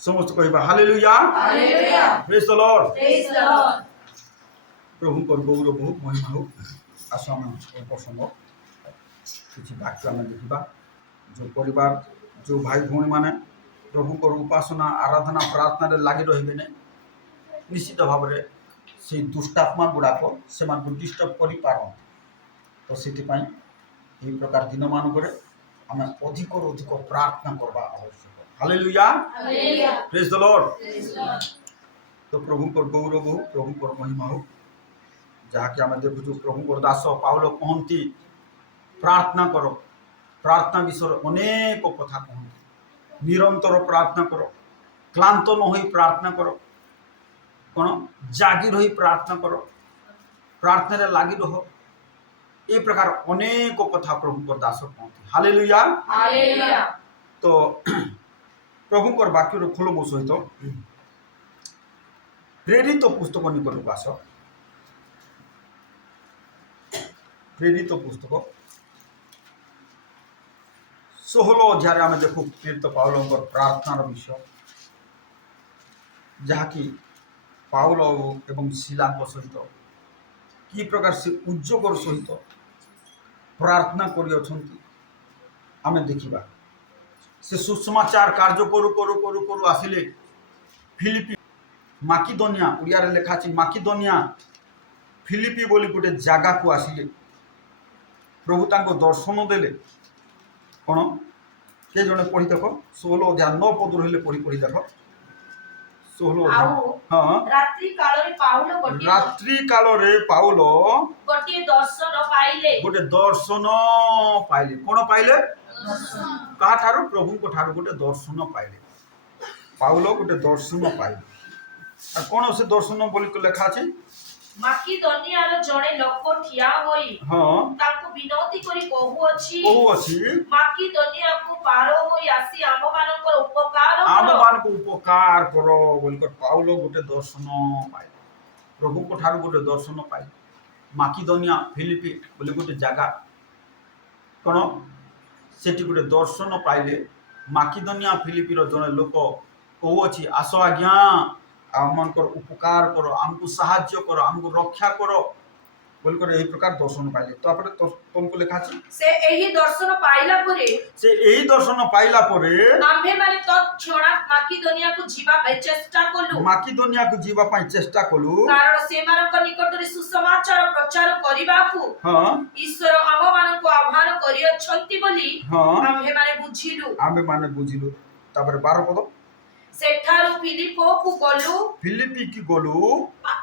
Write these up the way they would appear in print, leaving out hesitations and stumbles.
समस्त कहवा hallelujah praise the Lord प्रभु को गौरव हो महिमा हो आस आम प्रसंग किसी वाक्य आम देखा जो परिवार जो भाई भौणी मैंने प्रभु को उपासना आराधना प्रार्थना लगी रही निश्चित भाव में से दुष्टात्मा गुड़ाक से डिस्टर्ब कर तो से प्रकार दिन मानक आम अधिक अधिक प्रार्थना करवा आवश्यक हालेलुया प्रेज द लॉर्ड तो प्रभु को गौरव हो प्रभु को महिमा हो जहाँकि आम देखु प्रभु को दास पाउल कहती प्रार्थना कर प्रार्थना विषय अनेक कथा कहते निरंतर प्रार्थना कर क्लांत न हो प्रार्थना कर कौन जागी रही प्रार्थना कर प्रार्थना लगी रह ये प्रकार अनेक कथा प्रभु को दास कहते हालेलुया तो प्रभु को वाक्य खोल मो सहित प्रेरित पुस्तक निकट को आस प्रेरित पुस्तक 16 अध्याय आम देखु प्रेरित पाउल प्रार्थनार विषय जहाँकि पाउल एवं शिला सहित कि प्रकार से उद्योगर सहित प्रार्थना कर देखा से सुसमाचार कार्य करू करू करू करू आसिले फिलिपी माकिदोनिया उड़िया लेखा माकिदोनिया फिलिपी बोली गोटे जगह को आसिले प्रभु तांको दर्शन देले कौन के जने पढ़ी देख 16 अध्याय 9 पद रहिले पढ़ी पढ़ी देख 16 हाँ रात्रि काल रे पाउल गोटे दर्शन पाइले कौन पाइले कहा ठारो प्रभु को ठारो गोटे दर्शन पाइले पाउल गोटे दर्शन पाइले कौन से दर्शन बोली लेखा अछि माकिदोनियार जणे लोक ठिया होई ताको विनती करी कहू अछि माकिदोनिया को पार होई आसी आम मान को उपकार करो बोलकर पाउल गोटे दर्शन पाइले प्रभु को ठारो गोटे दर्शन पाइले माकिदोनिया फिलिपी बोली गोटे जगह कौन सेठी गोटे दर्शन पाइले माकिदोनिया फिलिपीर जड़े लोक कहू अच्छी आस आज्ञा आमकर उपकार करो आमको साहाय्य करो आमको रक्षा करो बोलकर यही प्रकार दर्शन पाइले तो आपरे तुमको लिखा अछि से एही दर्शन पाइला परे आम्भे माने तत्क्षण माकिदोनिया को जीवा पई चेष्टा कलु कारण से मानक निकट रे सुसमाचार प्रचार करिबाकू ईश्वर आम मानक आह्वान करि अछंती बोली आम्भे माने बुझिलु तापर 12 पद सेठारु फिलिपी की गलु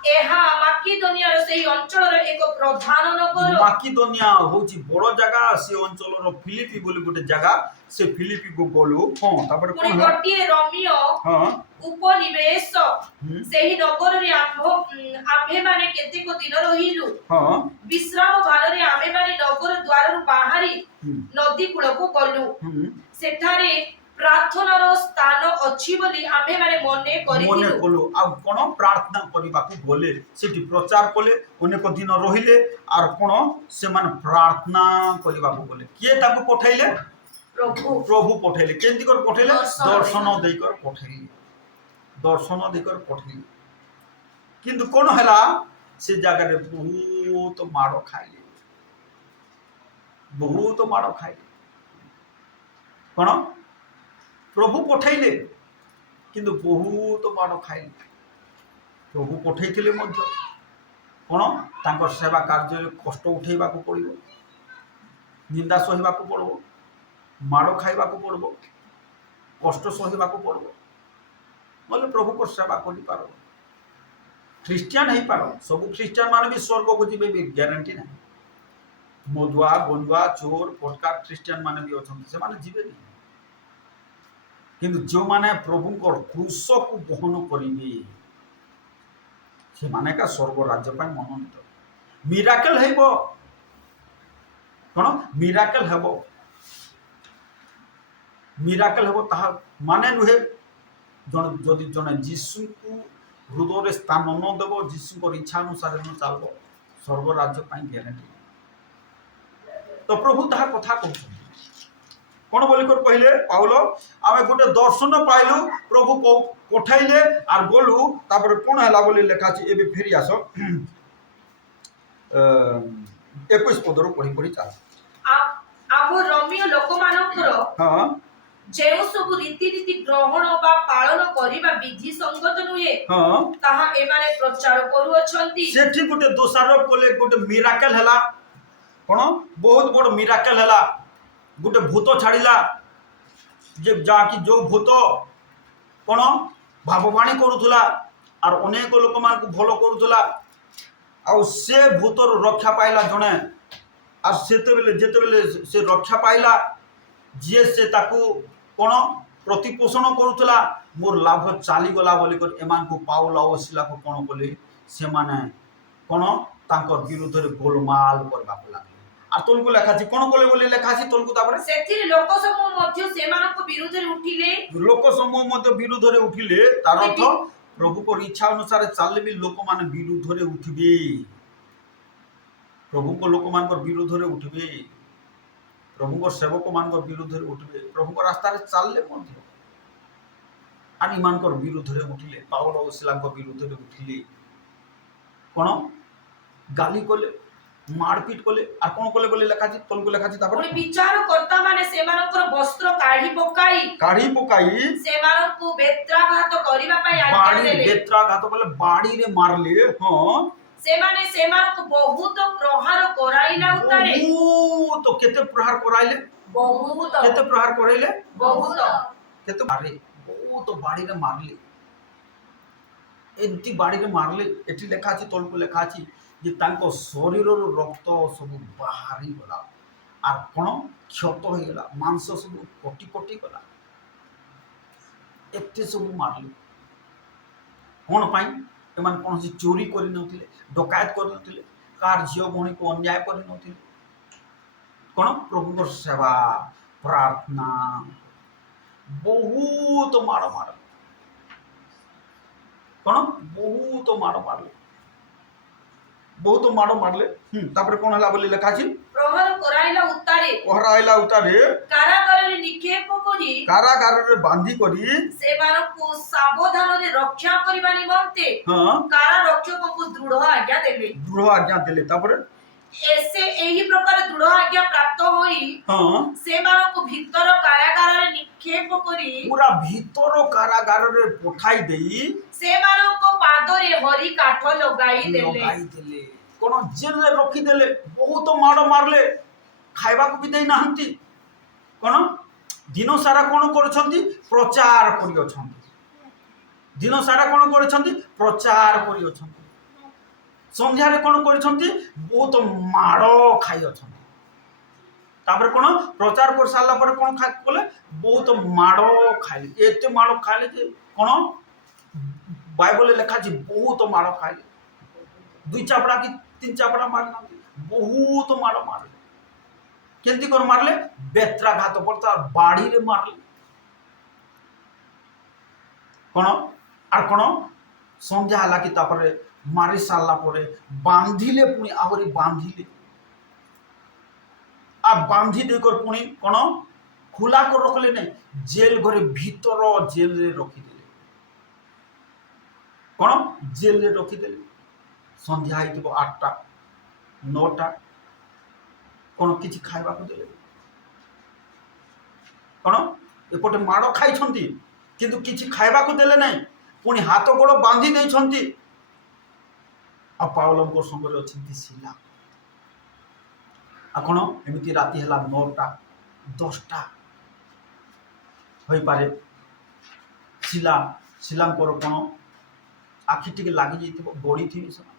एहा माकिदोनिया रो सेही अंचल रे एक प्रधान नगर माकिदोनिया होची बड़ जगह से अंचल रो फिलिपी बोली गोटे जगह से फिलिपी को गलु तापर कोन गोटिए रोमियो उपनिवेश सेही नगर रे आम्भे माने केते को दिन रहिलु विश्राम भार रे आम्भे माने नगर द्वार रु बाहरी नदी कूल को गलु सेठारे प्रार्थनार स्थान अछि बोली आमे माने मने कलु आ कोन प्रार्थना करिबा को बोले सेठी प्रचार कले अनेक दिन रहिले आर कोन से मान प्रार्थना करिबा को बोले के ताको पठाइले प्रभु पठाइले केंती कर पठाइले दर्शन देकर पठाइले किंतु कोन हला से जगह रे बहुत मारो खाइले कोन प्रभु पठाइले किंतु बहुत माड़ खाइले प्रभु पठाइले कौन तांकर सेवा कार्य कष्ट उठेबा को पड़ो निंदा सहबा को पड़ो माड़ खाइबा को पड़ो कष्ट सहबा को पड़ो मतलब प्रभु को सेवा कर पार ख्रीस्टियान हो पार सब ख्रीस्टियान मान भी स्वर्ग को जी भी ग्यारंटी ना मधुआ गंडुआ चोर पटका ख्रीस्टियान मान भी अच्छा से माने जीवे नहीं किंतु जो माने प्रभु को क्रूस को बहन करेंगे से माने का स्वर्ग राज्य पाई मनोनीत मिराकल हेबो कौन मिराकल हेबो ताहा माने नुहे जदि जने जीशु को हृदय स्थान न देव जीशु को इच्छा अनुसार न चलबो स्वर्ग राज्य पाई ग्यारंटी तो प्रभु ताहा कथा कहते কোন বলি করে কহিলে পাউল আমি গোটে দর্শন পাইলু প্রভু পঠাইলে আর গলু তারপরে কোন হেলা বলি লেখা আছে এবে ফেরি আস 21 পদରୁ পড়ি পড়ি চাল ଆମ ରମଣୀୟ ଲୋକମାନଙ୍କର ହଁ ଯେଉଁ ସବୁ ରୀତିନୀତି ଗ୍ରହଣ ବା ପାଳନ କରିବା ବିଧି ସଙ୍ଗତ ନୁହେଁ ହଁ ତାହା ଏମାନେ ପ୍ରଚାର କରୁଅଛନ୍ତି। ସେଠି ଗୋଟେ ଦୋଷାରୋପ କଲେ ଗୋଟେ ମିରାକେଲ ହେଲା কোন ବହୁତ ବଡ଼ ମିରାକେଲ ହେଲା ଗୋଟେ ଭୂତ ଛାଡ଼ିଲା ଯେ ଯାହାକି ଯୋଉ ଭୂତ কোন ଭାବବାଣୀ କରୁଥିଲା আর ଅନେକ ଲୋକମାନଙ୍କୁ ଭଲ କରୁଥିଲା ଆଉ ସେ ଭୂତରୁ ରକ୍ଷା ପାଇଲା ଜଣେ আর ଯେତେବେଳେ ସେ ରକ୍ଷା ପାଇଲା ଯିଏ ସେ ତାକୁ কোন ପ୍ରତିପୋଷଣ କରୁଥିଲା ମୋର ଲାଭ ଚାଲିଗଲା ବୋଲିକରି ଏମାନଙ୍କୁ ପାଉଲ ଆଉ ସିଲାକୁ କ'ଣ କଲେ ସେମାନେ কোন ତାଙ୍କର ବିରୁଦ୍ଧରେ ଗୋଲମାଲ କରିବାକୁ ଲାଗିଲେ আর তোলকু লেখা আছে কোন কলে বলে লেখা আছে তোলকু তারপরে ସେଥିରେ ଲୋକ ସମୂହ ମଧ୍ୟ ସେମାନଙ୍କ ବିରୁଦ୍ଧରେ ଉଠିଲେ লোক সমূহ ମଧ୍ୟ ବିରୁଦ୍ଧରେ ଉଠିଲେ ତାର ଅର୍ଥ ପ୍ରଭୁଙ୍କର ଇଚ୍ଛା ଅନୁସାରେ ଚାଲିଲେ ବି ଲୋକମାନେ ବିରୁଦ୍ଧରେ ଉଠିବେ ପ୍ରଭୁଙ୍କ ଲୋକମାନଙ୍କର ବିରୁଦ୍ଧରେ ଉଠିବେ ପ୍ରଭୁଙ୍କ ସେବକମାନଙ୍କର ବିରୁଦ୍ଧରେ ଉଠିବେ ପ୍ରଭୁଙ୍କ ରାସ୍ତାରେ ଚାଲିଲେ ମଧ୍ୟ আর ইমানকর বিরুদ্ধে উঠিলে পাউল ও সিলাଙ୍କ বিরুদ্ধে উঠিলে কোন গালি কলে মারপিট কলে আর কোন কলে বলে লেখা আছে তোলকু লেখা আছে তারপরে ବିଚାରକର୍ତ୍ତା ମାନେ ସେମାନଙ୍କର ବସ୍ତ୍ର କାଢି ପକାଇ ସେମାନଙ୍କୁ ବେତ୍ରାଘାତ କରିବା ପାଇଁ ଆଜ୍ଞା বাড়ি ଦେଲେ। বেত্রাঘাত বলে বাড়িরে মারলে হ্যাঁ ସେମାନେ ସେମାନଙ୍କୁ ବହୁତ ପ୍ରହାର କରାଇଲା ଉତ୍ତାରେ ବହୁତ କେତେ ପ୍ରହାର କରାଇଲେ ବହୁତ କେତେ ପ୍ରହାର କରାଇଲେ ବହୁତ କେତେ ମାরে ବହୁତ ବାড়িରେ ମାରଲେ ଏମିତି ବାড়ିରେ ମାରଲେ ଏଠି ଲେଖା ଅଛି ତଳକୁ ଲେଖା ଅଛି ଯେ ତାଙ୍କ ଶରୀରରୁ ରକ୍ତ ସବୁ ବାହାରି ଗଲା আর কোন ক্ষত হয়ে গেল মাংস ସବୁ কটি কটি গলা এতে ସବୁ মারলে কোন পাই এମାନେ কୌଣସି ଚୋରି କରିନଥିଲେ ଡକାୟତ କରିନଥିଲେ କାହାର ଝିଅ ଭଉଣୀକୁ ଅନ୍ୟାୟ କରିନଥିଲେ কোন প্রভুଙ୍କର সেবা প্রার্থনা ବହୁତ ମାଡ଼ ମାରଲେ কোন ବହୁତ ମାଡ଼ ମାରଲେ ବହୁତ ମାଡ଼ ମାରଲେ ତାପରେ কোন ହେଲା ବୋଲି ଲେଖା ଅଛି ପ୍ରହାର କରାଇଲା ଉତ୍ତାରେ ପହରା ଆଇଲା ଉତାରେ କାରାଗାରରେ ନିକ୍ଷେପ କରି କାରାଗାରରେ ବାନ୍ଧି କରି ସେମାନଙ୍କୁ ସାବଧାନରେ ରକ୍ଷା କରିବା ନିମନ୍ତେ ହଁ କାରା ରକ୍ଷକଙ୍କୁ ଦୃଢ ଆଜ୍ଞା ଦେଲେ। ଦୃଢ ଆଜ୍ଞା ଦେଲେ ତାପରେ ଏହି ପ୍ରକାର ଦୃଢ ଆଜ୍ଞା ପ୍ରାପ୍ତ ହୋଇ ହଁ ସେମାନଙ୍କୁ ଭିତର କାରାଗାରରେ ନିକ୍ଷେପ କରି ପୁରା ଭିତର କାରାଗାରରେ ପଠାଇ ଦେଇ ସେମାନଙ୍କ ପାଦରେ ହରି କାଠ ଲଗାଇ ଦେଲେ কোন ଜେଲରେ ରଖିଦେଲେ ବହୁତ ମାଡ଼ ମାରଲେ ଖାଇବାକୁ ବି ଦେଇନାହାନ୍ତି কোন ଦିନ ସାରା କ'ଣ କରୁଛନ୍ତି ପ୍ରଚାର କରିଅଛନ୍ତି ଦିନ ସାରା କ'ଣ କରିଛନ୍ତି ପ୍ରଚାର କରିଅଛନ୍ତି ସନ୍ଧ୍ୟାରେ କ'ଣ କରିଛନ୍ତି ବହୁତ ମାଡ଼ ଖାଇଅଛନ୍ତି ତାପରେ କ'ଣ ପ୍ରଚାର କରି ସାରିଲା ପରେ କ'ଣ କଲେ ବହୁତ ମାଡ଼ ଖାଇଲେ ଏତେ ମାଡ଼ ଖାଇଲେ ଯେ କ'ଣ ବାଇବଲରେ ଲେଖା ଅଛି ବହୁତ ମାଡ଼ ଖାଇଲେ ଦୁଇ ଚାପଡ଼ା କି ତିନି ଚାପଡ଼ା ମାରିନାହାନ୍ତି ବହୁତ ମାଡ଼ ମାରିଲେ କେମିତି କରି ମାରିଲେ ବେତ୍ରାଘାତ ପଡ଼ିତା ବାଡ଼ିରେ ମାରିଲେ କ'ଣ আর କ'ଣ ସନ୍ଧ୍ୟା ହେଲା କି ତାପରେ ମାରି ସାରିଲା ପରେ ବାନ୍ଧିଲେ ପୁଣି ଆହୁରି ବାନ୍ଧିଲେ আর বাঁধি ଦେଇକରି ପୁଣି କ'ଣ ଖୋଲା କରି ରଖିଲେ ନାହିଁ ଜେଲ ଘରେ ଭିତର ଜେଲରେ ରଖିଦେଲେ କ'ଣ ଜେଲରେ ରଖିଦେଲେ ସନ୍ଧ୍ୟା ହେଇଥିବ 8ଟା 9ଟା କ'ଣ କିଛି ଖାଇବାକୁ ଦେଲେ କ'ଣ ଏପଟେ ମାଡ଼ ଖାଇଛନ୍ତି କିନ୍ତୁ କିଛି ଖାଇବାକୁ ଦେଲେ ନାହିଁ ପୁଣି ହାତ ଗୋଡ଼ ବାନ୍ଧି ଦେଇଛନ୍ତି ଆଉ ପାଉଲଙ୍କ ସଙ୍ଗରେ ଅଛନ୍ତି ଶିଲା ଆଉ କ'ଣ ଏମିତି ରାତି ହେଲା 9ଟା 10ଟା ହୋଇପାରେ ଶିଲାଙ୍କର କ'ଣ ଆଖି ଟିକେ ଲାଗିଯାଇଥିବ ଗଡ଼ିଥିବେ ସେମାନେ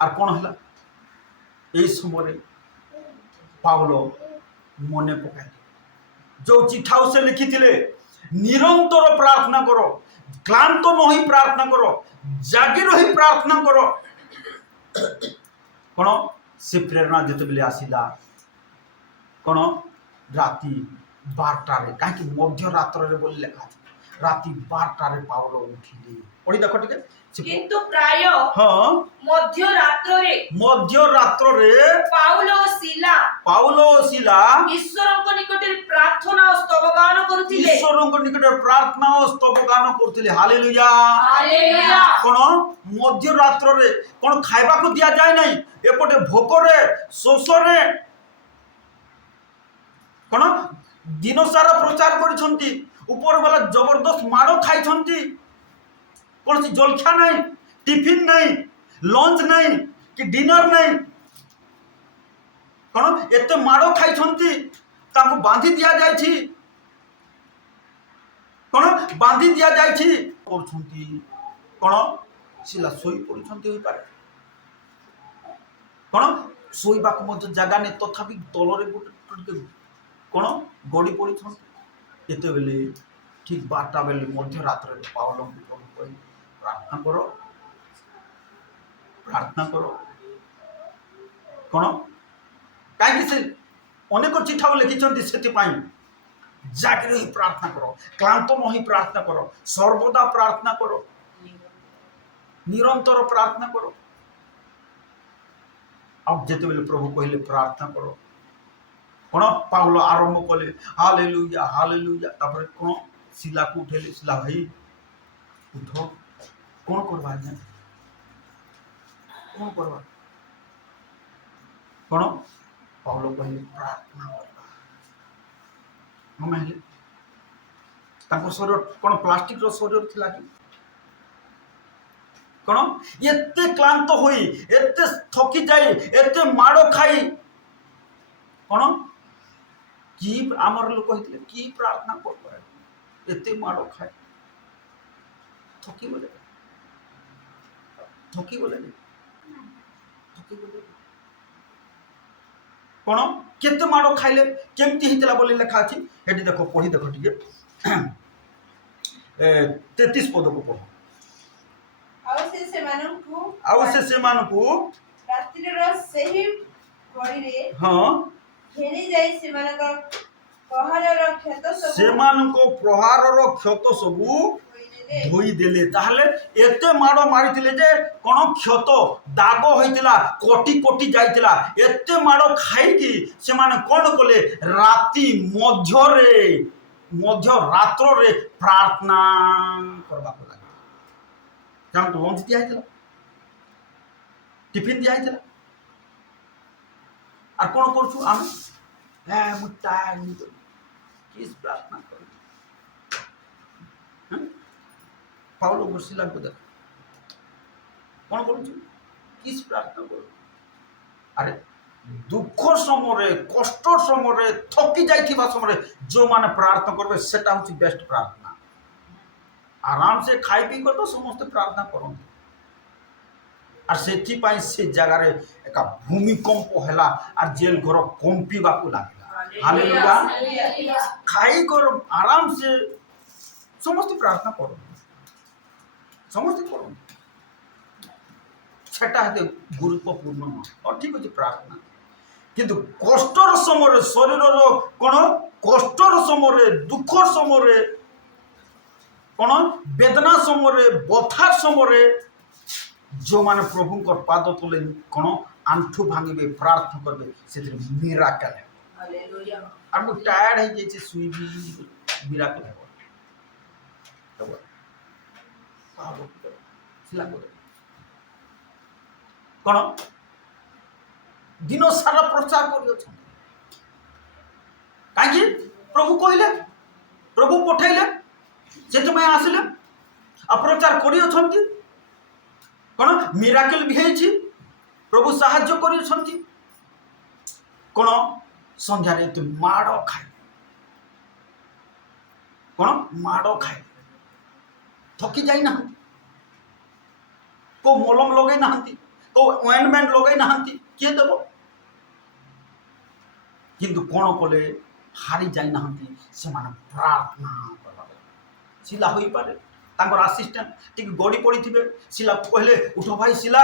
আর কোন হল এই সময় পাউল মনে পকাইলে যে চিঠাও সে লিখিলে নিরন্তর প্রার্থনা কর ক্লান্ত নহি প্রার্থনা কর জাগি রহি প্রার্থনা কর কোন সে প্রেরণা যেতবেলে আসিলা কোন রাতি 12টারে কাহি মধ্যরাত্রে বলে লেখা আছে রাতি 12টাରେ ପାଉଲ ଉଠିଲେ। ପଢି ଦେଖ ଟିକେ। କିନ୍ତୁ ପ୍ରାୟ ହଁ ମଧ୍ୟରାତ୍ରରେ ପାଉଲ ଓ ଶିଲା ଈଶ୍ୱରଙ୍କ ନିକଟରେ ପ୍ରାର୍ଥନା ଓ ସ୍ତବଗାନ କରୁଥିଲେ। ଈଶ୍ୱରଙ୍କ ନିକଟରେ ପ୍ରାର୍ଥନା ଓ ସ୍ତବଗାନ କରୁଥିଲେ। ହାଲେଲୁୟା। ହାଲେଲୁୟା। କଣ ମଧ୍ୟରାତ୍ରରେ କଣ ଖାଇବାକୁ ଦିଆଯାଏ ନାହିଁ, ଏପଟେ ଭୋକରେ ଶୋଷରେ କଣ ଦିନ ସାରା ପ୍ରଚାର କରିଛନ୍ତି, ଉପର ବାଲା ଜବରଦସ୍ତ ମାଡ଼ ଖାଇଛନ୍ତି, କୌଣସି ଜଳଖିଆ ନାହିଁ, ଟିଫିନ ନାହିଁ, ଲଞ୍ଚ ନାହିଁ କି ଡିନର ନାହିଁ, କଣ ଏତେ ମାଡ଼ ଖାଇଛନ୍ତି, ତାଙ୍କୁ ବାନ୍ଧି ଦିଆଯାଇଛି, କଣ ବାନ୍ଧି ଦିଆଯାଇଛି କରୁଛନ୍ତି। କଣ ଶିଲା ଶୋଇ ପଡୁଛନ୍ତି, ହୋଇପାରେ କଣ ଶୋଇବାକୁ ମଧ୍ୟ ଜାଗା ନେଇ ତଥାପି ତଳରେ ଗୋଟେ କଣ ଗଡ଼ି ପଡ଼ିଛନ୍ତି। କେତେବେଳେ ଠିକ 12ଟା ବେଳେ ମଧ୍ୟରାତ୍ରରେ ପାଉଲଙ୍କୁ ପ୍ରଭୁ କହିଲେ ପ୍ରାର୍ଥନା କର, ପ୍ରାର୍ଥନା କର। କଣ କାହିଁକି ସେ ଅନେକ ଚିଠା ଲେଖିଛନ୍ତି, ସେଥିପାଇଁ ଜାଗି ରହି ପ୍ରାର୍ଥନା କର, କ୍ଳାନ୍ତ ନ ହୋଇ ପ୍ରାର୍ଥନା କର, ସର୍ବଦା ପ୍ରାର୍ଥନା କର, ନିରନ୍ତର ପ୍ରାର୍ଥନା କର। ଆଉ ଯେତେବେଳେ ପ୍ରଭୁ କହିଲେ ପ୍ରାର୍ଥନା କର, କଣ ପାଉଲ ଆରମ୍ଭ କଲେ ହାଲେଲୁୟା ହାଲେଲୁୟା। ତାପରେ କଣ ଶିଲାକୁ ଉଠେଇଲେ, ଶିଲା ଭାଇ ଉଠ, କଣ କରବା ଆଜ୍ଞା, କଣ କରବା? କଣ ପାଉଲ କହିଲେ ପ୍ରାର୍ଥନା କରିବା। ଆମେ ହେଲେ ତାଙ୍କ ଶରୀର କଣ ପ୍ଲାଷ୍ଟିକର ଶରୀର ଥିଲା କି? କଣ ଏତେ କ୍ଳାନ୍ତ ହୋଇ, ଏତେ ଥକି ଯାଇ, ଏତେ ମାଡ଼ ଖାଇ, କଣ କି ଆମର ଲୋକ ହେଇଥିଲେ କି ପ୍ରାର୍ଥନା କରବ, ଏତେ ମାଡ଼ ଖାଏ ଥକିଗଲେ, ଥକିଗଲେ କଣ କେତେ ମାଡ଼ ଖାଇଲେ, କେମିତି ହେଇଥିଲା ବୋଲି ଲେଖା ଅଛି। ଏଠି ଦେଖ, ପଢି ଦେଖ ଟିକେ 33 ପଦକୁ ପଢ। ଆଉ ସେ ସେମାନଙ୍କୁ ରାତ୍ରିର ସେହି ଘଡ଼ିରେ ଘେନି ଯାଇ ସେମାନଙ୍କ ପ୍ରହାରର କ୍ଷତ ସବୁ ଧୋଇଦେଲେ। ତାହେଲେ ଏତେ ମାଡ଼ ମାରିଥିଲେ ଯେ କଣ କ୍ଷତ ଦାଗ ହୋଇଥିଲା, କଟି କଟି ଯାଇଥିଲା। ଏତେ ମାଡ଼ ଖାଇକି ସେମାନେ କଣ କଲେ, ରାତି ମଧ୍ୟରାତ୍ରରେ ପ୍ରାର୍ଥନା କରିବାକୁ ଲାଗିଲେ। ତାଙ୍କୁ ଲଞ୍ଚ ଦିଆ ହେଇଥିଲା, ଟିଫିନ ଦିଆ ହେଇଥିଲା, আর কোন করছু আমি হ্যাঁ ମୁଁ ଟାଇମ୍ କି ପ୍ରାର୍ଥନା କରିବି। ପାଉଲ ବସିଲାକୁ ଦେଖ କଣ କରୁଛୁ, କି ପ୍ରାର୍ଥନା କରୁ। ଆରେ ଦୁଃଖ ସମୟରେ, କଷ୍ଟ ସମୟରେ, ଥକି ଯାଇଥିବା ସମୟରେ ଯେଉଁମାନେ ପ୍ରାର୍ଥନା କରିବେ, ସେଟା ହଉଛି ବେଷ୍ଟ ପ୍ରାର୍ଥନା। ଆରାମସେ ଖାଇ ପିଇ କରି ତ ସମସ୍ତେ ପ୍ରାର୍ଥନା କରନ୍ତି। আর ସେଥିପାଇଁ ସେ ଜାଗାରେ ଏକ ଭୂମିକମ୍ପ ହେଲା, আর ଜେଲ ଘର କମ୍ପିବାକୁ ଲାଗିଲା। ହାଲେଲୁୟା। ଖାଇକର ଆରାମସେ ସମସ୍ତେ ପ୍ରାର୍ଥନା କରନ୍ତି, ସମସ୍ତେ କରନ୍ତି, ସେଟା ଏତେ ଗୁରୁତ୍ୱପୂର୍ଣ୍ଣ ନୁହଁ। ଠିକ ଅଛି ପ୍ରାର୍ଥନା, କିନ୍ତୁ କଷ୍ଟର ସମୟରେ, ଶରୀରର କଣ କଷ୍ଟର ସମୟରେ, ଦୁଃଖ ସମୟରେ, କଣ ବେଦନା ସମୟରେ, ବଥା ସମୟରେ ଯେଉଁମାନେ ପ୍ରଭୁଙ୍କର ପାଦ ତଳେ କଣ ଆଣ୍ଠୁ ଭାଙ୍ଗିବେ, ପ୍ରାର୍ଥନା କରିବେ, ସେଥିରେ ମିରାକଲ ହେବ। আর ମୁଁ টায়ার্ড ହେଇଯାଇଛି, ଶୋଇବି, ମିରାକଲ ହେବ। କଣ ଦିନ ସାରା ପ୍ରଚାର କରିଅଛନ୍ତି, କାହିଁକି ପ୍ରଭୁ କହିଲେ, ପ୍ରଭୁ ପଠେଇଲେ, ସେଥିପାଇଁ ଆସିଲେ, ଆଉ ପ୍ରଚାର କରିଅଛନ୍ତି। କଣ ମିରାକଲ ବି ହେଇଛି, ପ୍ରଭୁ ସାହାଯ୍ୟ କରିଛନ୍ତି। କଣ ସନ୍ଧ୍ୟାରେ ଏତେ ମାଡ଼ ଖାଏ, କଣ ମାଡ଼ ଖାଏ, ଥକି ଯାଇନାହାନ୍ତି, କୋଉ ମଲମ ଲଗେଇ ନାହାନ୍ତି, କୋଉ ଅଏଣ୍ଟମେଣ୍ଟ ଲଗେଇ ନାହାନ୍ତି, କିଏ ଦେବ? କିନ୍ତୁ କଣ କଲେ, ହାରି ଯାଇନାହାନ୍ତି, ସେମାନେ ପ୍ରାର୍ଥନା କଲା। ଶିଲା ହୋଇପାରେ ତାଙ୍କର ଆସିଷ୍ଟାଣ୍ଟ ଟିକେ ଗଡ଼ି ପଡ଼ିଥିବେ, ଶିଲାକୁ କହିଲେ ଉଠ ଭାଇ ଶିଲା,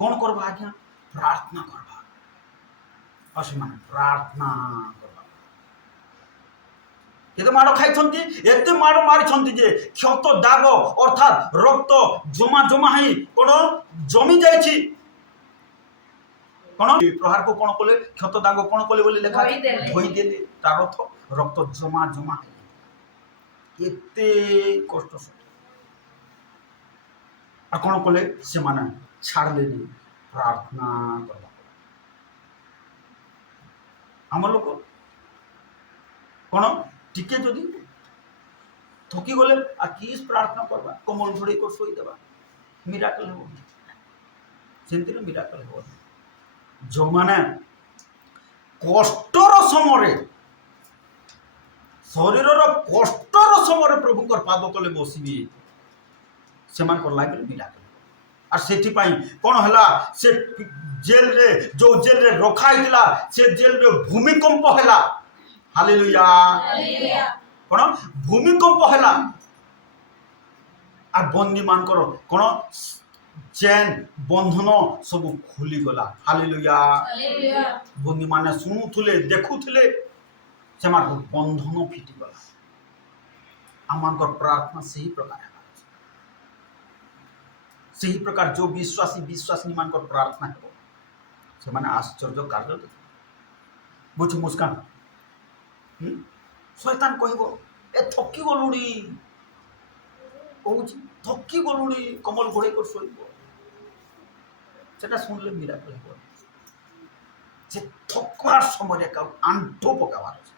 କଣ କରବା ଆଜ୍ଞା, ପ୍ରାର୍ଥନା କରବା। ଆଉ ସେମାନେ ପ୍ରାର୍ଥନା କରବା। କେତେ ମାଡ଼ ଖାଇଛନ୍ତି, ଏତେ ମାଡ଼ ମାରିଛନ୍ତି ଯେ କ୍ଷତ ଦାଗ ଅର୍ଥାତ୍ ରକ୍ତ ଜମା ଜମା ହେଇ କ'ଣ ଜମି ଯାଇଛି। କ'ଣ ପ୍ରହାରକୁ କ'ଣ କଲେ, କ୍ଷତ ଦାଗ କ'ଣ କଲେ ବୋଲି ଲେଖା ଅଛି, ଧୋଇଦେଲେ। ତାର ଅର୍ଥ ରକ୍ତ ଜମା ଜମା ହେଇ ଏତେ କଷ୍ଟ ସହି ଆଉ କ'ଣ କଲେ, ସେମାନେ ଛାଡ଼ିଲେନି ପ୍ରାର୍ଥନା କରିବା। ଆମ ଲୋକ କ'ଣ ଟିକେ ଯଦି ଥକିଗଲେ ଆଉ କି ପ୍ରାର୍ଥନା କରିବା, କମଳ ଘୋଡ଼େଇ କରି ଶୋଇଦେବା, ମିରାକଲ ହେବ? ସେମିତିରେ ମିରାକଲ ହେବ। ଯେଉଁମାନେ କଷ୍ଟର ସମୟରେ, ଶରୀରର କଷ୍ଟର ସମୟରେ ପ୍ରଭୁଙ୍କର ପାଦ ତଳେ ବସିବେ, ସେମାନଙ୍କର ଲାଇଫରେ ମିରାକଲ। আর ସେଥିପାଇଁ କ'ଣ ହେଲା, ସେ ଜେଲରେ, ଯେଉଁ ଜେଲରେ ରଖା ହେଇଥିଲା, ସେ ଜେଲରେ ଭୂମିକମ୍ପ ହେଲା। ହାଲେଲୁୟା। କ'ଣ ଭୂମିକମ୍ପ ହେଲା। আর ବନ୍ଦୀମାନଙ୍କର କ'ଣ ଚେନ୍ ବନ୍ଧନ ସବୁ ଖୋଲିଗଲା। ହାଲେଲୁୟା। ବନ୍ଦୀମାନେ ଶୁଣୁଥିଲେ, ଦେଖୁଥିଲେ, ସେମାନଙ୍କ ବନ୍ଧନ ଫିଟିଗଲା। ଆମମାନଙ୍କର ପ୍ରାର୍ଥନା ସେହି ପ୍ରକାର ହେଲା। ସେହି ପ୍ରକାର ଯେଉଁ ବିଶ୍ୱାସୀ ମାନଙ୍କର ପ୍ରାର୍ଥନା ହେବ, ସେମାନେ ଆଶ୍ଚର୍ଯ୍ୟ କାର୍ଯ୍ୟ ଦେଖିବେ। ବୁଝୁ ମୁସ୍କାନ, ଶୈତାନ କହିବ ଏ ଥକି ଗଲୁଣି, କହୁଛି ଥକି ଗଲୁଣି, କମଲ ଘୋଡ଼େଇ କରି ଶୋଇବ। ସେଟା ଶୁଣିଲେ ମିରାକଲ ହେବ। ସେ ଥକିବାର ସମୟରେ ଆଣ୍ଠୁ ପକାଇବାର ଅଛି,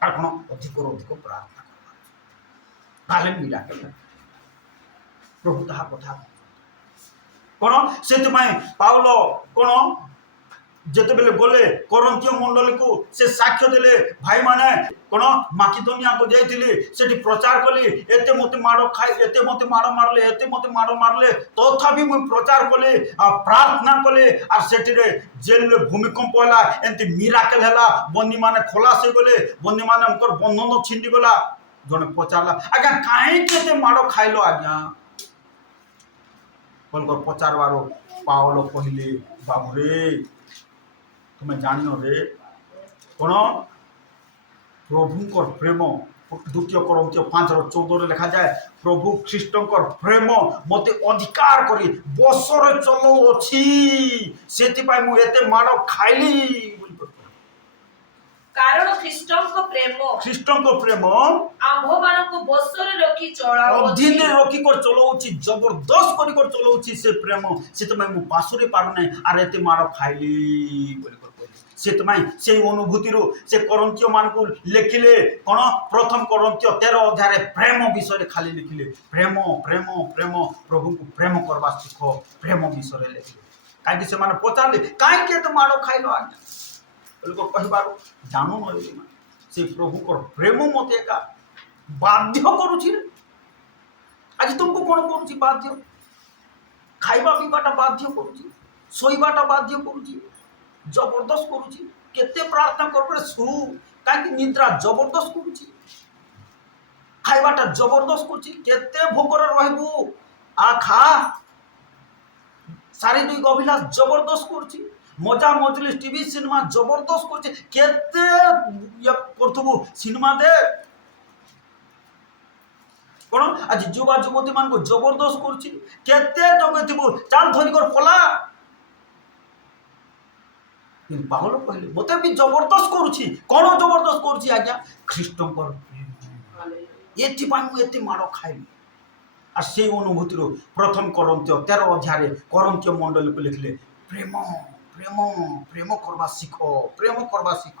আর କ'ଣ ଅଧିକରୁ ଅଧିକ ପ୍ରାର୍ଥନା କରିବାର ଅଛି, ତାହେଲେ ମିରାକଲ ହେବ। ପ୍ରଭୁ ତାହା କଥା କ'ଣ, ସେଥିପାଇଁ ପାଉଲ କ'ଣ ଯେତେବେଳେ ଗଲେ କରନ୍ଥୀୟ ମଣ୍ଡଳୀକୁ, ସେ ସାକ୍ଷ୍ୟ ଦେଲେ, ଭାଇମାନେ କ'ଣ ମାକିଦୋନିଆକୁ ଯାଇଥିଲି, ସେଠି ପ୍ରଚାର କଲି, ଏତେ ମୋତେ ମାଡ଼ ମାରିଲେ, ଏତେ ମୋତେ ମାଡ଼ ମାରିଲେ, ତଥାପି ମୁଁ ପ୍ରଚାର କଲି, ପ୍ରାର୍ଥନା କଲି, ଆଉ ସେଠିରେ ଜେଲରେ ଭୂମିକମ୍ପ ହେଲା, ଏମିତି ମିରାକଲ ହେଲା, ବନ୍ଦୀମାନେ ଖଲାସ ହେଇଗଲେ, ବନ୍ଦୀମାନଙ୍କର ବନ୍ଧନ ଛିଣ୍ଡିଗଲା। ଜଣେ ପଚାରିଲା, ଆଜ୍ଞା କାହିଁକି ଏତେ ମାଡ଼ ଖାଇଲ ଆଜ୍ଞା? ପଚାରବାର ପାଉଲ କହିଲେ, ବାବୁରେ ତୁମେ ଜାଣିନ ରେ, କ'ଣ ପ୍ରଭୁଙ୍କର ପ୍ରେମ, 2 Corinthians 5:14 ଲେଖାଯାଏ, ପ୍ରଭୁ ଖ୍ରୀଷ୍ଟଙ୍କର ପ୍ରେମ ମୋତେ ଅଧିକାର କରି ବସରେ ଚଲଉଅଛି, ସେଥିପାଇଁ ମୁଁ ଏତେ ମାଡ଼ ଖାଇଲି। କାରଣ ଖ୍ରୀଷ୍ଟଙ୍କ ପ୍ରେମ ଆମ୍ଭମାନଙ୍କୁ ବସରେ ରଖି ଚଳାଉଛି, ଅଧୀନରେ ରଖି କରି ଚଲଉଛି, ଜବରଦସ୍ତ କରି ଚଲଉଛି ସେ ପ୍ରେମ। ସେଥିପାଇଁ ମୁଁ ବାସୁରି ପାରୁନାହିଁ, ଆର ଏତେ ମାଡ଼ ଖାଇଲି ବୋଲି କହିଲେ। ସେଥିପାଇଁ ସେଇ ଅନୁଭୂତିରୁ ସେ କରନ୍ଥୀୟ ମାନଙ୍କୁ ଲେଖିଲେ, କ'ଣ 1 Corinthians 13 ଅଧ୍ୟାୟରେ ପ୍ରେମ ବିଷୟରେ ଖାଲି ଲେଖିଲେ। ପ୍ରେମ ପ୍ରେମ ପ୍ରେମ, ପ୍ରଭୁଙ୍କୁ ପ୍ରେମ କରିବା ଶିଖ, ପ୍ରେମ ବିଷୟରେ ଲେଖିଲେ। କାହିଁକି ସେମାନେ ପଚାରିଲେ, କାହିଁକି ଏତେ ମାଡ଼ ଖାଇଲ ଆଜ୍ଞା? କହିବାରୁ ଜାଣୁନ, ସେ ପ୍ରଭୁଙ୍କର ପ୍ରେମ ମୋତେ ଏକା ବାଧ୍ୟ କରୁଛି। ଆଜି ତୁମକୁ କ'ଣ କରୁଛି? ବାଧ୍ୟ। ଖାଇବା ପିଇବାଟା ବାଧ୍ୟ କରୁଛି, ଶୋଇବାଟା ବାଧ୍ୟ କରୁଛି, ଜବରଦସ୍ତ କରୁଛି। କେତେ ପ୍ରାର୍ଥନା କରିବେ ଶୁ, କାହିଁକି ନିଦ୍ରା ଜବରଦସ୍ତ କରୁଛି, ଖାଇବାଟା ଜବରଦସ୍ତ କରୁଛି। କେତେ ଭୋକରେ ରହିବୁ, ଖା। ଶାରୀରିକ ଅଭିଳାଷ ଜବରଦସ୍ତ କରୁଛି, ମଜା ମଜଲିସ୍, ଟିଭି ସିନେମା ଜବରଦସ୍ତ କରୁଛି। କେତେ କରୁଥିବୁ, ସିନେମା ଦେ। କ'ଣ ଆଜି ଯୁବା ଯୁବତୀ ମାନଙ୍କୁ ଜବରଦସ୍ତ କରୁଛି, କେତେ ଜଗେଇଥିବୁ, ଚାଲ ଧରିକର ପଲା। କିନ୍ତୁ ପାଉଲ କହିଲେ, ମୋତେ ବି ଜବରଦସ୍ତ କରୁଛି। କ'ଣ ଜବରଦସ୍ତ କରୁଛି ଆଜ୍ଞା? ଖ୍ରୀଷ୍ଟଙ୍କର ପ୍ରେମ, ଏଥିପାଇଁ ମୁଁ ଏତେ ମାଡ଼ ଖାଇଲି। আর সেই অনুভূতির 1 Corinthians 13 অধ্যায়ে করন্থীয় মণ্ডলীকে লিখলে, প্রেম প্রেম প্রেম করবা শিখ, প্রেম করবা শিখ,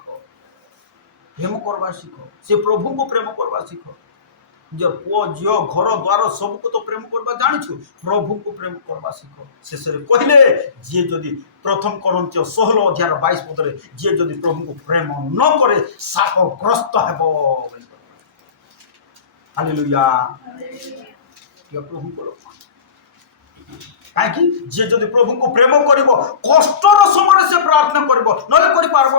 প্রেম করবা শিখ, সে প্রভুকে প্রেম করবা শিখ। যে পুଅ ଝିଅ ଘର ଦ୍ୱାର ସବୁକୁ ତ ପ୍ରେମ କରିବା ଜାଣିଛୁ, ପ୍ରଭୁଙ୍କୁ ପ୍ରେମ କରିବା ଶିଖ। ଶେଷରେ କହିଲେ, ଯିଏ ଯଦି 1 Corinthians 16 ଅଧ୍ୟାୟ 22 ପଦରେ, ଯିଏ ଯଦି ପ୍ରଭୁଙ୍କୁ ପ୍ରେମ ନ କରେ ଶାପଗ୍ରସ୍ତ ହେବ। ହାଲେଲୁୟା। ପ୍ରଭୁଙ୍କର କାହିଁକି, ଯିଏ ଯଦି ପ୍ରଭୁଙ୍କୁ ପ୍ରେମ କରିବ, କଷ୍ଟର ସମୟରେ ସେ ପ୍ରାର୍ଥନା କରିବ, ନହେଲେ କରିପାରିବ।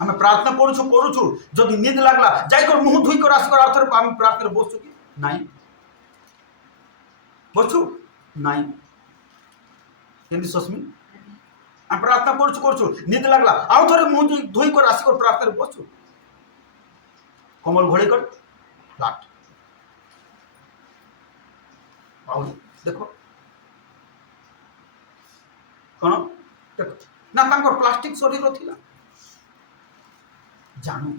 ଆମେ ପ୍ରାର୍ଥନା କରୁଛୁ, ଯଦି ନିଦ ଲାଗଲା ଯାଇକରି ମୁହଁ ଧୋଇକରି ଆସିକରି ଆଉଥରେ ଆମେ ପ୍ରାର୍ଥନାରେ ବସଛୁ କି ନାଇଁ? ବସଛୁ ନାଇଁ? କେମିତି ସସ୍ମି আমি প্রার্থনা করছু করছু নিদ লাগলা আউ থরে মুহ ধুই করে আসি করে প্রার্থনারে বসছু কমল ঘোড়েই করে ফ্লাট ଆଉ ଦେଖ କ'ଣ ଦେଖ ନା ତାଙ୍କର ପ୍ଲାଷ୍ଟିକ ଶରୀର ଥିଲା ଜାଣୁ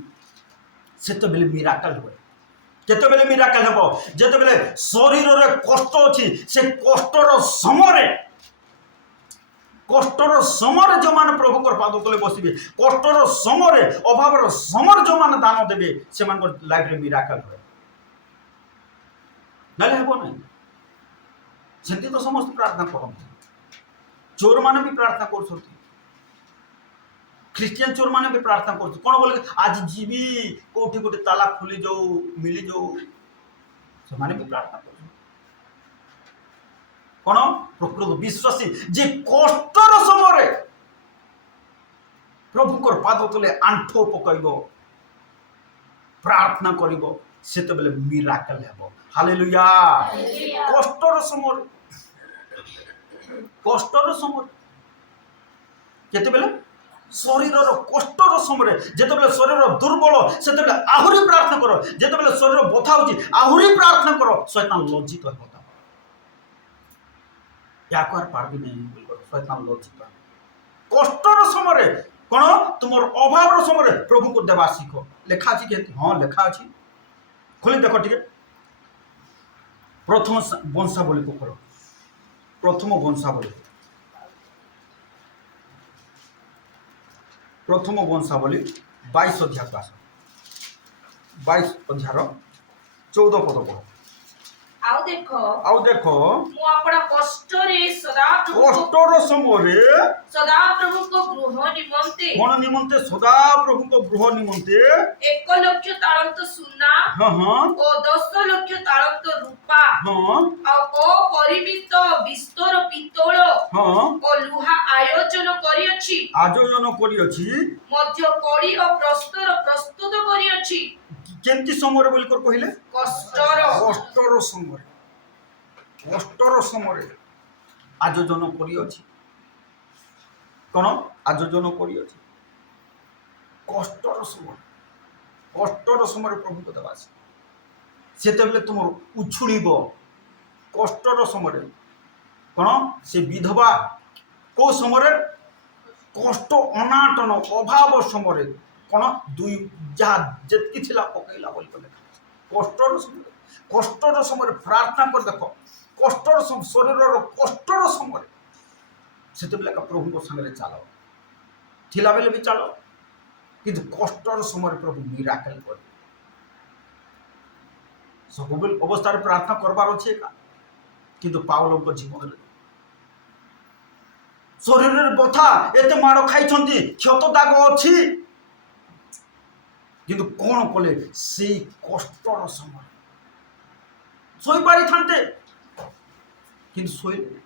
ସେତେବେଳେ ମିରାକଲ ହୁଏ କେତେବେଳେ ମିରାକଲ ହେବ ଯେତେବେଳେ ଶରୀରରେ କଷ୍ଟ ଅଛି ସେ କଷ୍ଟର ସମୟରେ ଯେଉଁମାନେ ପ୍ରଭୁଙ୍କର ପାଦ ତଳେ ବସିବେ କଷ୍ଟର ସମୟରେ ଅଭାବର ସମୟରେ ଯେଉଁମାନେ ଦାନ ଦେବେ ସେମାନଙ୍କର ଲାଇଫରେ ମିରାକଲ ହୁଏ ନହେଲେ ହେବ ନାହିଁ ସେମିତି ତ ସମସ୍ତେ ପ୍ରାର୍ଥନା କରନ୍ତି ଚୋରମାନେ ବି ପ୍ରାର୍ଥନା କରୁଛନ୍ତି ଖ୍ରୀଷ୍ଟିଆନ ଚୋରମାନେ ବି ପ୍ରାର୍ଥନା କରୁଛନ୍ତି କ'ଣ ବୋଲେ ଆଜି ଯିବି କୋଉଠି ଗୋଟେ ତାଲା ଖୋଲି ଯୋଉ ମିଳି ଯୋଉ ସେମାନେ ବି ପ୍ରାର୍ଥନା କରୁଛନ୍ତି କ'ଣ ପ୍ରକୃତ ବିଶ୍ୱାସୀ ଯେ କଷ୍ଟର ସମୟରେ ପ୍ରଭୁଙ୍କର ପାଦ ତଳେ ଆଣ୍ଠୁ ପକାଇବ ପ୍ରାର୍ଥନା କରିବ ସେତେବେଳେ ମିରାକଲ ହେବ ହାଲେଲୁୟା କଷ୍ଟର ସମୟରେ କେତେବେଳେ ଶରୀରର କଷ୍ଟର ସମୟରେ ଯେତେବେଳେ ଶରୀର ଦୁର୍ବଳ ସେତେବେଳେ ଆହୁରି ପ୍ରାର୍ଥନା କର ଯେତେବେଳେ ଶରୀର ବଥା ହେଉଛି ଆହୁରି ପ୍ରାର୍ଥନା କର ଶୈତାନ ଲଜ୍ଜିତ ହେବ ୟାକୁ আর পারবি ନାହିଁ শয়তান লজ্জিত কষ্টর সমୟରେ କ'ଣ ତୁମର ଅଭାବର ସମୟରେ ପ୍ରଭୁଙ୍କୁ ଦେବା ଶିଖ ଲେଖା ଅଛି କି ହଁ ଲେଖା ଅଛି ଖୋଲି ଦେଖ ଟିକେ ପ୍ରଥମ ବଂଶାବଳୀକୁ କର ପ୍ରଥମ ବଂଶାବଳୀ 22 ଅଧ୍ୟାୟକୁ ଆସ 22 ଅଧ୍ୟାୟର 14 ପଦ ପଢ଼ ଆଉ ଦେଖ ମୁଁ ଆପଣ କଷ୍ଟର ସମୟରେ ସଦାପ୍ରଭୁଙ୍କ ଗୃହ ନିମନ୍ତେ କ'ଣ ନିମନ୍ତେ ସଦାପ୍ରଭୁଙ୍କ ଗୃହ ନିମନ୍ତେ 1 ଲକ୍ଷ ତାଳନ୍ତ ସୁନା ଓ 10 ଲକ୍ଷ ତାଳନ୍ତ ରୂପା ଆଉ ଅପରିମିତ ବିସ୍ତର ପିତ୍ତଳ ଓ ଲୁହା ଆୟୋଜନ କରିଅଛି ମଧ୍ୟ କଡ଼ି ଓ ପ୍ରସ୍ତର ପ୍ରସ୍ତୁତ କରିଅଛି କେମିତି ସମୟରେ ବୋଲି କହିଲେ କଷ୍ଟର ସମୟରେ ଆଯୋଜନ କରିଅଛି କ'ଣ ଆଯୋଜନ କରିଅଛି କଷ୍ଟର ସମୟରେ ପ୍ରଭୁଙ୍କ ଦେବା ସେତେବେଳେ ତୁମର ଉଛୁଳିବ କଷ୍ଟର ସମୟରେ କ'ଣ ସେ ବିଧବା କୋଉ ସମୟରେ କଷ୍ଟ ଅନାଟନ ଅଭାବ ସମୟରେ କ'ଣ ଦୁଇ ଯାହା ଯେତିକି ଥିଲା ପକେଇଲା ବୋଲି କହିଲେ କଷ୍ଟର ସମୟରେ ପ୍ରାର୍ଥନା କରି ଦେଖ କଷ୍ଟର ଶରୀରର କଷ୍ଟର ସମୟରେ ସେତେବେଳେ ପ୍ରଭୁଙ୍କ ସାଙ୍ଗରେ ଚାଲ ଥିଲାବେଳେ ବି ଚାଲ କିନ୍ତୁ କଷ୍ଟର ସମୟରେ ପ୍ରଭୁ ମିରାକଲ କରିବେ ସବୁବେଳେ ଅବସ୍ଥାରେ ପ୍ରାର୍ଥନା କରବାର ଅଛି ଏକା କିନ୍ତୁ ପାଉଲଙ୍କ ଜୀବନରେ ଶରୀରରେ ବଥା ଏତେ ମାଡ଼ ଖାଇଛନ୍ତି କ୍ଷତ ଦାଗ ଅଛି କିନ୍ତୁ କ'ଣ କଲେ ସେଇ କଷ୍ଟର ସମୟରେ ଶୋଇପାରିଥାନ୍ତେ କିନ୍ତୁ ଶୋଇଲେ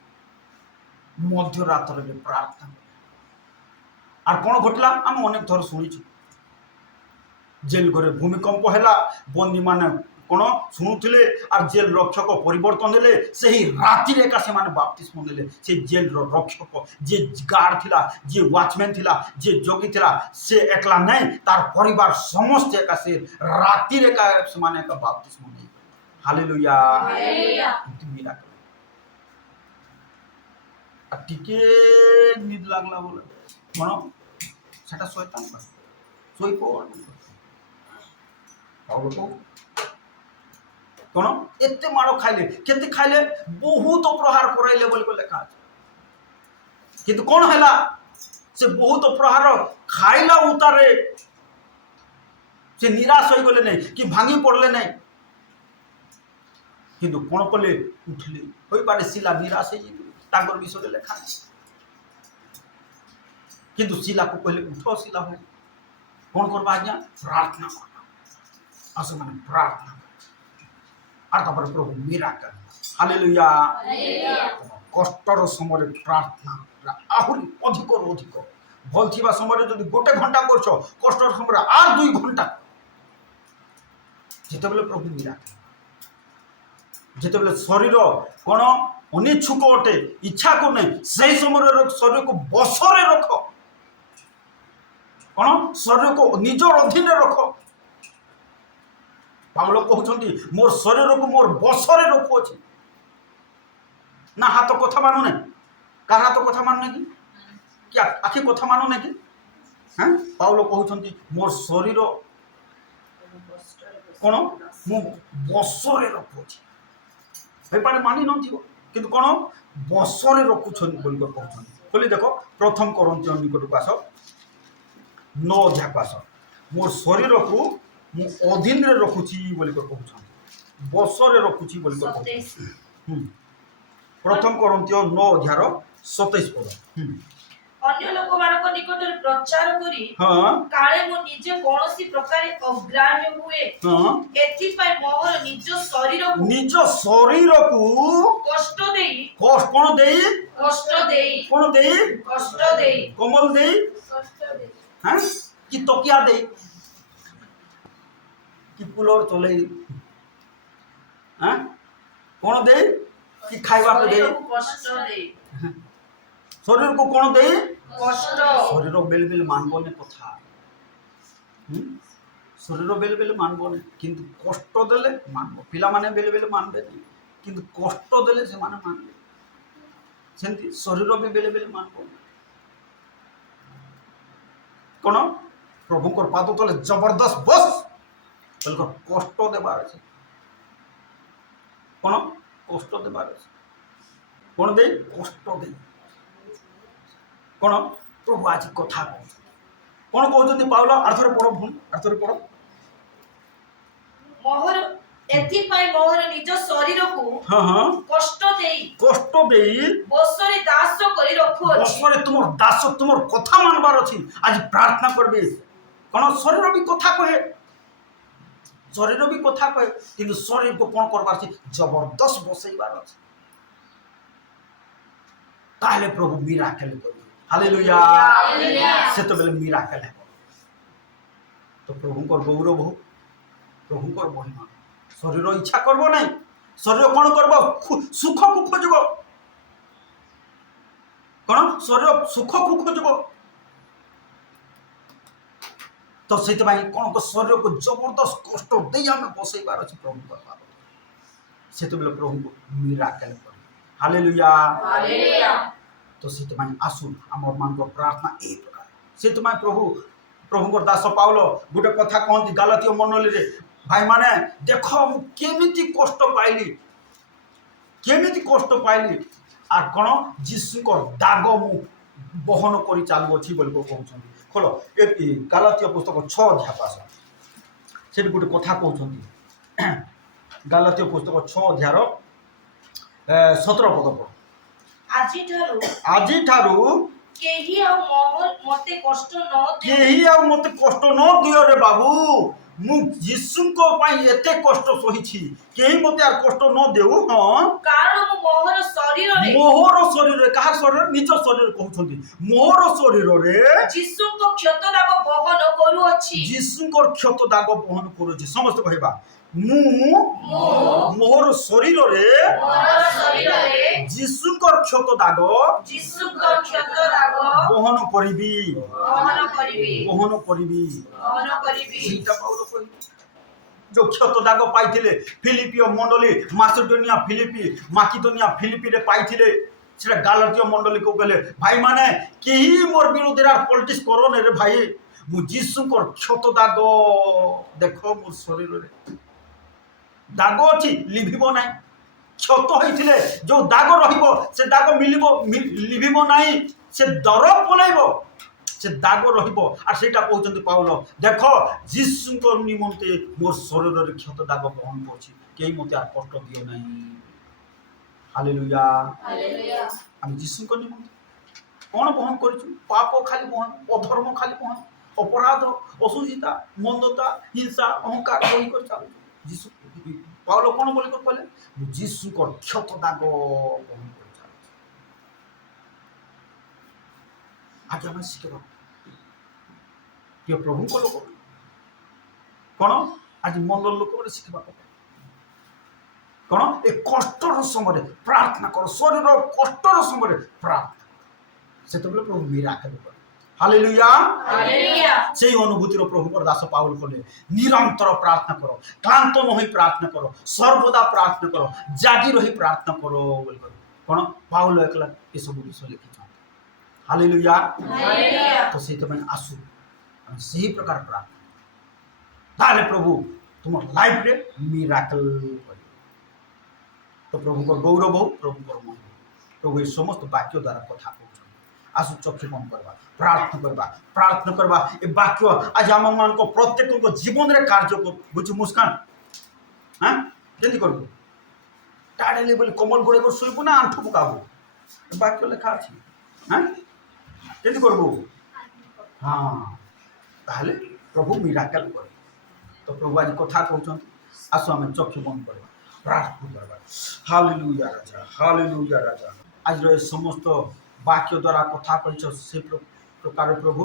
ମଧ୍ୟରାତ୍ରରେ ପ୍ରାର୍ଥନା আর কোন ঘটলা আমি অনেক থর শুনেছি জেল ঘরে ভূমিকম্প হেলা বন্দী মানে কোন শুণুলে আর জেল রক্ষক পরিবর্তন হেলে সেই রাতির একা সে বাপ্তিস্ম নেলে সেই জেল রক্ষক যে গার্ড থিলা যে ওয়াচম্যান থিলা যে যোগী থিলা সে একলা নাই তার পরিবার সমস্ত একা সে রাতির একা সে একা বাপ্তিস্ম নেই হালেলুয়া মিরাকল আর টিকে নিদ লাগলা বলে কোন সেটা শয়তান করে শোই কোন এতে মাড় খাইলে কেতে খাইলে বহুত প্রহার করাইলে বলে লেখা আছে কিন্তু কোন হেলা সে বহুত প্রহার খাইলা উতারে সে নিরাশ হয়ে গলে নাই কি ভাঙি পড়লে নাই কিন্তু কোন কলে উঠলে হইপারে শিলা নিরাশ হয়ে যাবে তাঙ্কর বিষয়ে লেখা আছে কিন্তু শিলাকে কহিলে উঠ শিলা হয়ে কোন করবা আজ্ঞা প্রার্থনা করবা আসে মানে প্রার্থনা আর তারপরে প্রভু মিরাকল হালেলুয়া কষ্টর সময় প্রার্থনা আহুরি অধিকর অধিক ভাল থিবা সময় যদি গোটে ঘন্টা করছ কষ্টর সময় আর 2 ঘন্টা যেতবেলে প্রভু মিরাকল যেতবেলে শরীর কোন ଅନିଚ୍ଛୁକ ଅଟେ, ଇଚ୍ଛା କରୁନି, ସେହି ସମୟରେ ଶରୀରକୁ ବଶରେ ରଖ। କ'ଣ? ଶରୀରକୁ ନିଜର ଅଧୀନରେ ରଖ। ପାଉଲ କହୁଛନ୍ତି ମୋର ଶରୀରକୁ ମୋର ବଶରେ ରଖୁଅଛି। ନା ହାତ କଥା ମାନୁନି? କାହାର ହାତ କଥା ମାନୁନି କି ଆଖି କଥା ମାନୁନି କି? ପାଉଲ କହୁଛନ୍ତି ମୋର ଶରୀର କ'ଣ ମୁଁ ବଶରେ ରଖୁଅଛି। ଏପାଳି ମାନି ନଥିବ କିନ୍ତୁ କ'ଣ ବଶରେ ରଖୁଛନ୍ତି ବୋଲି କହୁଛନ୍ତି। ଖୋଲି ଦେଖ ପ୍ରଥମ କରନ୍ଥୀୟ ନିକଟକୁ ଆସ, 9 ଅଧ୍ୟାୟକୁ ଆସ। ମୋର ଶରୀରକୁ ମୁଁ ଅଧୀନରେ ରଖୁଛି ବୋଲି କହୁଛନ୍ତି, ବଶରେ ରଖୁଛି ବୋଲି କହୁଛନ୍ତି। ପ୍ରଥମ କରନ୍ଥୀୟ 9 ଅଧ୍ୟାୟର 27 ପଦ। ଅନ୍ୟ ଲୋକମାନଙ୍କ ନିକଟରେ ପ୍ରଚାର କରି କାଳେ ମୁଁ ନିଜେ କୌଣସି ପ୍ରକାରେ ଅଗ୍ରାହ୍ୟ ହୁଏ, ଏଥିପାଇଁ ମୋର ନିଜ ଶରୀରକୁ କଷ୍ଟ ଦେଇ କ'ଣ ଦେଇ କୋମଲ ଦେଇ କି ତକିଆ ଦେଇ କି କୁଲର ଚଲେଇ କ'ଣ ଦେଇ କି ଖାଇବାକୁ ଦେଇ ଶରୀରକୁ କ'ଣ ଦେଇ ଶରୀର ବେଲେ ବେଲେ ମାନବନି କଥା। ଶରୀର ବେଲେ ବେଲେ ମାନବନି କିନ୍ତୁ କଷ୍ଟ ଦେଲେ ମାନବ। ପିଲାମାନେ ବେଲେ ବେଲେ ମାନବେନି କିନ୍ତୁ କଷ୍ଟ ଦେଲେ ସେମାନେ ମାନବେ। ସେମିତି ଶରୀର ବି ବେଲେ ବେଲେ ମାନବନି। କ'ଣ ପ୍ରଭୁଙ୍କର ପାଦ ତଳେ ଜବରଦସ୍ତ ବସ କଷ୍ଟ ଦେବାର ଅଛି। କ'ଣ କଷ୍ଟ ଦେବାର ଅଛି? କ'ଣ ଦେଇ? କଷ୍ଟ ଦେଇ। କ'ଣ ପ୍ରଭୁ ଆଜି କଥା କହୁଛନ୍ତି? କ'ଣ କହୁଛନ୍ତି ପାଉଲ? ଆରଥରେ ପଢ଼, ଆରଥରେ ପଢ଼। ଏଥିପାଇଁ ମୋର ନିଜ ଶରୀରକୁ କଷ୍ଟ ଦେଇ ବଶରେ ଦାସ କରି ରଖୁଅଛି। ବଶରେ ତୁମର ଦାସ, ତୁମର କଥା ମାନବାର ଅଛି। ଆଜି ପ୍ରାର୍ଥନା କରିବେ। କ'ଣ ଶରୀର ବି କଥା କହେ, ଶରୀର ବି କଥା କହେ କିନ୍ତୁ ଶରୀରକୁ କ'ଣ କରବାର ଅଛି? ଜବରଦସ୍ତ ବସେଇବାର ଅଛି। ତାହେଲେ ପ୍ରଭୁ ମିରାକେଲ କରିବେ। ହାଲେଲୁୟା। ସେତେବେଳେ ମିରାକେଲ ହେବ। ତ ପ୍ରଭୁଙ୍କର ଗୌରବ, ପ୍ରଭୁଙ୍କର ମହିମା। ଶରୀର ଇଚ୍ଛା କରବ ନାହିଁ। ଶରୀର କ'ଣ କରବ? ସୁଖକୁ ଖୋଜିବ। କ'ଣ ଶରୀର ସୁଖକୁ ଖୋଜିବ। ତ ସେଥିପାଇଁ କ'ଣ ଶରୀରକୁ ଜବରଦସ୍ତ କଷ୍ଟ ଦେଇ ଆମେ ବସେଇବାର ଅଛି ପ୍ରଭୁଙ୍କର ପାଦ। ସେତେବେଳେ ପ୍ରଭୁଙ୍କୁ ମିରାକେଲ କରିବେ। ହାଲେଲୁୟା। ତ ସେଥିପାଇଁ ଆସୁ ଆମର ମାନଙ୍କର ପ୍ରାର୍ଥନା ଏହି ପ୍ରକାର। ସେଥିପାଇଁ ପ୍ରଭୁଙ୍କର ଦାସ ପାଉଲ ଗୋଟେ କଥା କହନ୍ତି ଗାଲାତୀୟ ମଣ୍ଡଳୀରେ, ଭାଇମାନେ ଦେଖ ମୁଁ କେମିତି କଷ୍ଟ ପାଇଲି ଆର୍ କ'ଣ ଯୀଶୁଙ୍କର ଦାଗ ମୁଁ ବହନ କରି ଚାଲୁଅଛି ବୋଲି କହୁଛନ୍ତି। ଖୋଲ ଏ ଗାଲାତୀୟ ପୁସ୍ତକ 6 ଅଧ୍ୟାୟ ଆସ। ସେଠି ଗୋଟେ କଥା କହୁଛନ୍ତି। ଗାଲାତୀୟ ପୁସ୍ତକ 6 ଅଧ୍ୟାୟର 17 ପଦ ପଢ଼। ଆଜିଠାରୁ କେହି ଆଉ ମତେ କଷ୍ଟ ନ ଦିଅ ରେ ବାବୁ। ମୁଁ ଯୀଶୁଙ୍କ ପାଇଁ ଏତେ କଷ୍ଟ ସହିଛି, କେହି ମତେ ଆର କଷ୍ଟ ନ ଦେଉ। କାରଣ ମୁଁ ମୋହର ଶରୀରରେ କାହାର ଶରୀରରେ? ନିଜ ଶରୀରରେ କହୁଛନ୍ତି। ମୋହର ଶରୀରରେ ଯୀଶୁଙ୍କ କ୍ଷତ ଦାଗ ବହନ କରୁଅଛି। ଯୀଶୁଙ୍କର କ୍ଷତ ଦାଗ ବହନ କରୁଛି। ସମସ୍ତେ କହିବା, ମୁଁ ମୋହର ଶରୀରରେ ଯୀଶୁଙ୍କର କ୍ଷତ ଦାଗ ବହନ କରିବି। ସେଇଟା ପାଉଲ କହିଲେ। ଯୋଉ କ୍ଷତ ଦାଗ ପାଇଥିଲେ ଫିଲିପିୟ ମଣ୍ଡଳୀ, ଫିଲିପିରେ ପାଇଥିଲେ, ସେଟା ଗାଲାତୀୟ ମଣ୍ଡଳୀକୁ କହିଲେ, ଭାଇମାନେ କେହି ମୋର ବିରୋଧରେ ପଲିଟିକ୍ସ କରନି ରେ ଭାଇ। ମୁଁ ଯୀଶୁଙ୍କର କ୍ଷତ ଦାଗ ଦେଖ ମୋ ଶରୀରରେ ଦାଗ ଅଛି, ଲିଭିବ ନାହିଁ। କ୍ଷତ ହେଇଥିଲେ ଯୋଉ ଦାଗ ରହିବ ସେ ଦାଗ ଲିଭିବ ନାହିଁ। ସେ ଦର ପଳେଇବ, ସେ ଦାଗ ରହିବ। আর ସେଇଟା କହୁଛନ୍ତି ପାଉଲ, ଦେଖ ଯୀଶୁଙ୍କ ନିମନ୍ତେ ମୋର ଶରୀରରେ କ୍ଷତ ଦାଗ ବହନ କରୁଛି, କେହି ମୋତେ আর କଷ୍ଟ ଦିଅ ନାହିଁ। ହାଲେଲୁୟା। ଆମେ ଯୀଶୁଙ୍କ ନିମନ୍ତେ କ'ଣ ବହନ କରିଛୁ? ପାପ ଖାଲି ବହନ, ଅଧର୍ମ ଖାଲି ବହନ, ଅପରାଧ, ଅଶୁଚିତା, ମନ୍ଦତା, ହିଂସା, ଅହଙ୍କାର ବହି କରି ଚାଲୁଛୁ। ଯୀଶୁ ପାଉଲ କ'ଣ ବୋଲି କହିଲେ? ମୁଁ ଯୀଶୁଙ୍କ କ୍ଷତ ଦାଗ ବହନ କରି ଚାଲୁଛି। ଆଜି ଆମେ ଶିଖିବା ପ୍ରିୟ ପ୍ରଭୁଙ୍କ ଲୋକ କ'ଣ ଆଜି ମଣ୍ଡଳ ଲୋକମାନେ ଶିଖିବା କଥା। କ'ଣ ଏ କଷ୍ଟର ସମୟରେ ପ୍ରାର୍ଥନା କର, ଶରୀର କଷ୍ଟର ସମୟରେ ପ୍ରାର୍ଥନା, ସେତେବେଳେ ପ୍ରଭୁ ମିରାକଲ କରେ। ହାଲେଲୁୟା। সেই অনুভূতির প্রভুর দাস পাউল কলে নিরন্তর প্রার্থনা করো, ক্লান্ত নহি প্রার্থনা করো, সর্বদা প্রার্থনা করো, জাগি রহি প্রার্থনা করো বলি কর। কোন পাউল একলা এসব বিষয় লিখিছেন। হালেলুয়া। তো সেইপাই আসু সেই প্রকার প্রার্থনা, তাহলে প্রভু তোমার লাইফে মিরাকল করে। তো প্রভুর গৌরব হোক, প্রভুর মহিমা। প্রভু এই সমস্ত বাক্য দ্বারা কথা কହୁଛନ୍ତି। আসু চক্ষু বন্ধ করবা, প্রার্থনা করবা, প্রার্থনা করবা। এ বাক্য আজ আমମାନଙ୍କ প্রত্যেকଙ୍କ জীবନରେ କାର୍ଯ୍ୟ ବୁଝୁ। ମୁସ୍କାନ হ্যাঁ କେମିତି କରିବୁ? ଟାଡ଼େଲି ବୋଲି କମଲ ଗୋଡ଼େଇ ଶୋଇବୁ ନା ଆଣ୍ଠୁ ପକାବୁ? ଏ ବାକ୍ୟ ଲେଖା ଅଛି। হ্যাঁ କେମିତି କରିବୁ? ହଁ, ତାହେଲେ ପ୍ରଭୁ ମିରାକଲ କରିବେ। ତ ପ୍ରଭୁ ଆଜି କଥା କହୁଛନ୍ତି, ଆସୁ ଆମେ ଚକ୍ଷୁ ବନ୍ଦ କରିବା, ପ୍ରାର୍ଥନା କରିବା। ହାଲେଲୁୟା ରାଜା, ହାଲେଲୁୟା ରାଜା। ଆଜିର ଏ ସମସ୍ତ ବାକ୍ୟ ଦ୍ୱାରା କଥା କହିଛ ସେ ପ୍ରକାର ପ୍ରଭୁ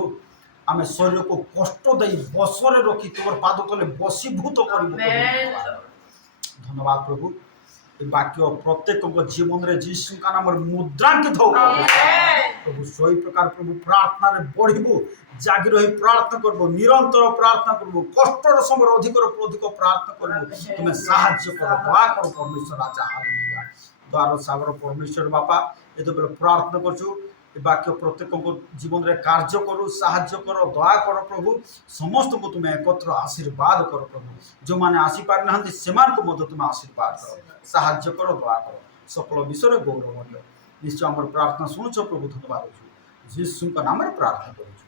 ଆମେ ଶରୀରକୁ କଷ୍ଟ ଦେଇ ବସରେ ରଖି ତୁମର ପାଦ ତଳେ ବଶୀଭୂତ କରିବୁ। ଧନ୍ୟବାଦ ପ୍ରଭୁ। ଏ ବାକ୍ୟ ପ୍ରତ୍ୟେକଙ୍କ ଜୀବନରେ ଯୀଶୁଙ୍କ ନାମରେ ମୁଦ୍ରାଙ୍କିତ ହଉ ପ୍ରଭୁ। ସେଇ ପ୍ରକାର ପ୍ରଭୁ ପ୍ରାର୍ଥନାରେ ବଢ଼ିବୁ, ଜାଗି ରହି ପ୍ରାର୍ଥନା କରିବୁ, ନିରନ୍ତର ପ୍ରାର୍ଥନା କରିବୁ, କଷ୍ଟର ସମୟରେ ଅଧିକରୁ ଅଧିକ ପ୍ରାର୍ଥନା କରିବୁ। ତୁମେ ସାହାଯ୍ୟ କର, ଦୟା କର ପରମେଶ୍ୱର ରାଜା। ହାଲେଲୁୟା। ଦ୍ୱାର ସାଗର ପରମେଶ୍ୱର ବାପା, ଯେତେବେଳେ ପ୍ରାର୍ଥନା କରୁଛୁ ଏ ବାକ୍ୟ ପ୍ରତ୍ୟେକଙ୍କ ଜୀବନରେ କାର୍ଯ୍ୟ କରୁ, ସାହାଯ୍ୟ କର, ଦୟା କର ପ୍ରଭୁ। ସମସ୍ତଙ୍କୁ ତୁମେ ଏକତ୍ର ଆଶୀର୍ବାଦ କର ପ୍ରଭୁ। ଯେଉଁମାନେ ଆସିପାରିନାହାନ୍ତି ସେମାନଙ୍କୁ ମଧ୍ୟ ତୁମେ ଆଶୀର୍ବାଦ କର, ସାହାଯ୍ୟ କର, ଦୟା କର। সকল ବିଷୟରେ ଗୌରବ ଦିଅ। ନିଶ୍ଚୟ ଆମର ପ୍ରାର୍ଥନା ଶୁଣୁଛ ପ୍ରଭୁ, ଧନ୍ୟବାଦ ଦେଉଛୁ। ଯୀଶୁଙ୍କ ନାମରେ ପ୍ରାର୍ଥନା କରୁଛୁ,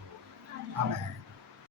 ଆମେନ୍।